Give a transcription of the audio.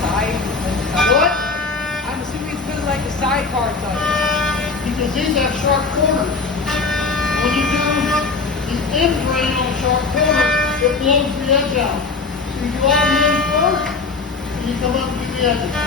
side. What? I'm assuming it's because of like the sidecar type. Because these have sharp corners. When you do the end grain on a sharp corner, it blows the edge out. So you do all the ends first, and you come up and do the edges.